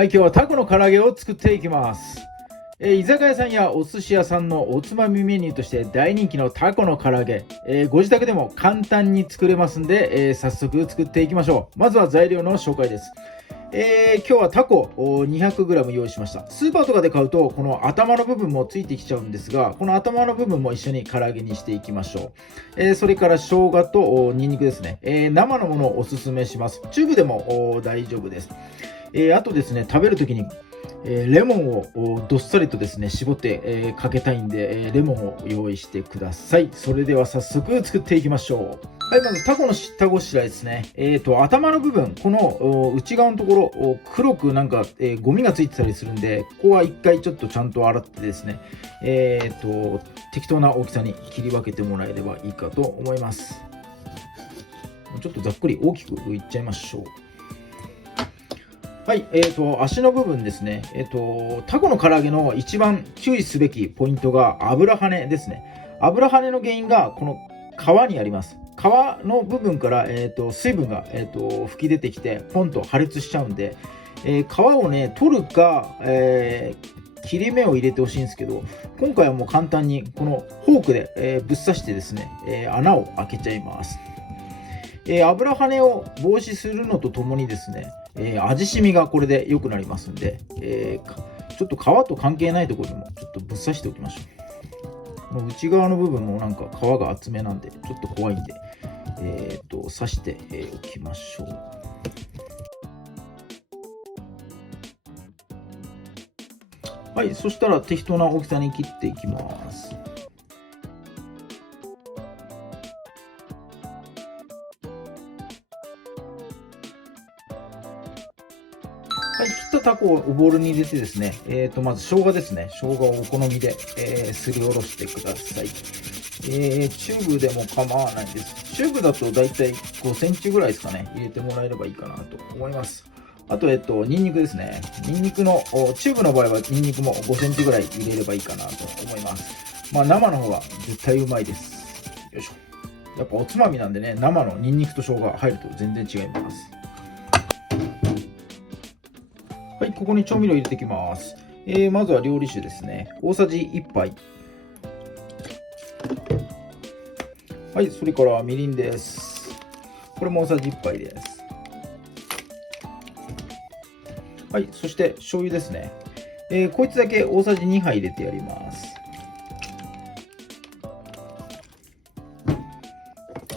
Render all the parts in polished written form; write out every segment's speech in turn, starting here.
はい、今日はタコの唐揚げを作っていきます。居酒屋さんやお寿司屋さんのおつまみメニューとして大人気のタコの唐揚げ、ご自宅でも簡単に作れますんで、早速作っていきましょう。まずは材料の紹介です。今日はタコ 200g 用意しました。スーパーとかで買うとこの頭の部分もついてきちゃうんですが、この頭の部分も一緒に唐揚げにしていきましょう。それから生姜とニンニクですね。生のものをおすすめします。チューブでも大丈夫です。あとですね、食べるときにレモンをどっさりとですね絞ってかけたいんで、レモンを用意してください。それでは早速作っていきましょう。はい、まずタコの下ごしらえですね。頭の部分、この内側のところ黒くなんか、ゴミがついてたりするんで、ここは一回ちょっとちゃんと洗ってですね、適当な大きさに切り分けてもらえればいいかと思います。ちょっとざっくり大きくいっちゃいましょう。はい、足の部分ですね。タコの唐揚げの一番注意すべきポイントが油跳ねですね。油跳ねの原因がこの皮にあります。皮の部分から、水分が、吹き出てきてポンと破裂しちゃうんで、皮をね取るか、切れ目を入れてほしいんですけど、今回はもう簡単にこのフォークで、ぶっ刺してですね、穴を開けちゃいます。油跳ねを防止するのとともにですね、味しみがこれで良くなりますんで、ちょっと皮と関係ないところにもちょっとぶっ刺しておきましょう。この内側の部分もなんか皮が厚めなんでちょっと怖いんで、刺しておきましょう。はい、そしたら適当な大きさに切っていきます。はい、切ったタコをボウルに入れてですね、まず生姜ですね。生姜をお好みで、すりおろしてください。チューブでも構わないです。チューブだとだいたい5センチぐらいですかね、入れてもらえればいいかなと思います。あと、ニンニクですね。ニンニクの、チューブの場合はニンニクも5センチぐらい入れればいいかなと思います。まあ、生の方が絶対うまいです。よいしょ。やっぱおつまみなんでね、生のニンニクと生姜入ると全然違います。はい、ここに調味料入れていきます。まずは料理酒ですね。大さじ1杯。はい、それからみりんです。これも大さじ1杯です。はい、そして醤油ですね。こいつだけ大さじ2杯入れてやります。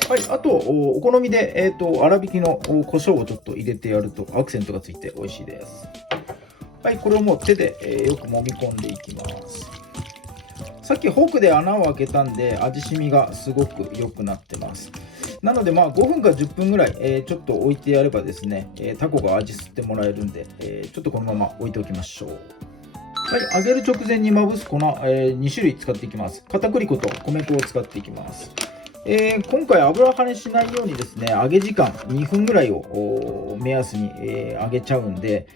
はい、あとお好みで、粗挽きの胡椒をちょっと入れてやるとアクセントがついて美味しいです。はい、これをもう手で、よく揉み込んでいきます。さっきフォークで穴を開けたんで味しみがすごく良くなってます。なのでまあ5分か10分ぐらい、ちょっと置いてやればですね、タコが味吸ってもらえるんで、ちょっとこのまま置いておきましょう。はい、揚げる直前にまぶす粉、2種類使っていきます。片栗粉と米粉を使っていきます。今回油跳ねしないようにですね、揚げ時間2分ぐらいを目安に、揚げちゃうんで、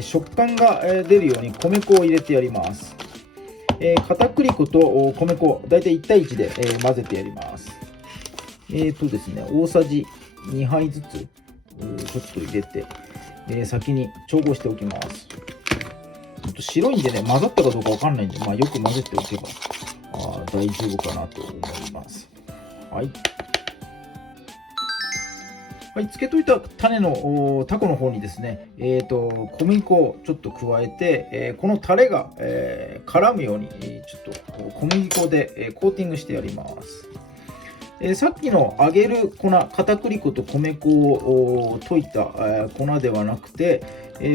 食感が出るように米粉を入れてやります。片栗粉と米粉だいたい1対1で、混ぜてやります。ですね、大さじ2杯ずつちょっと入れて、先に調合しておきます。ちょっと白いんでね、混ざったかどうかわかんないんで、まあ、よく混ぜておけば大丈夫かなと思います。はい。はい、つけといた種のタコの方にですね、小麦粉をちょっと加えて、このタレが、絡むようにちょっと小麦粉で、コーティングしてやります。さっきの揚げる粉、片栗粉と米粉を溶いた、粉ではなくて、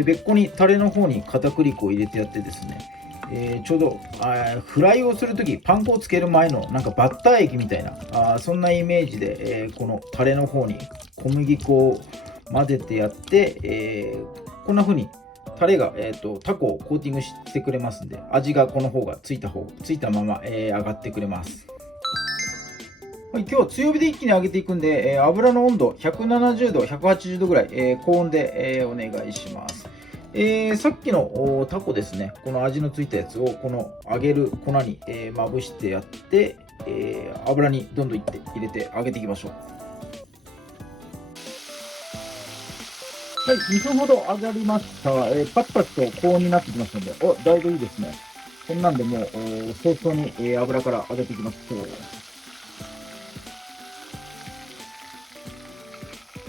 別個にタレの方に片栗粉を入れてやってですね、ちょうどフライをするときパン粉をつける前のなんかバッター液みたいなそんなイメージで、このタレの方に小麦粉を混ぜてやって、こんな風にタレが、タコをコーティングしてくれますんで、味がこの方がついたまま、上がってくれます。はい、今日は強火で一気に揚げていくんで、油の温度170度180度ぐらい、高温で、お願いします。さっきのタコですね、この味のついたやつをこの揚げる粉に、まぶしてやって、油にどんどん入れて揚げていきましょう。はい、2分ほど揚がりました。パチパチと高温になってきましたので、だいぶいいですね。こんなんでもう、早々に、油から揚げていきましょう。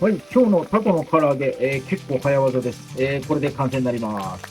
はい、今日のタコの唐揚げ、結構早技です。これで完成になります。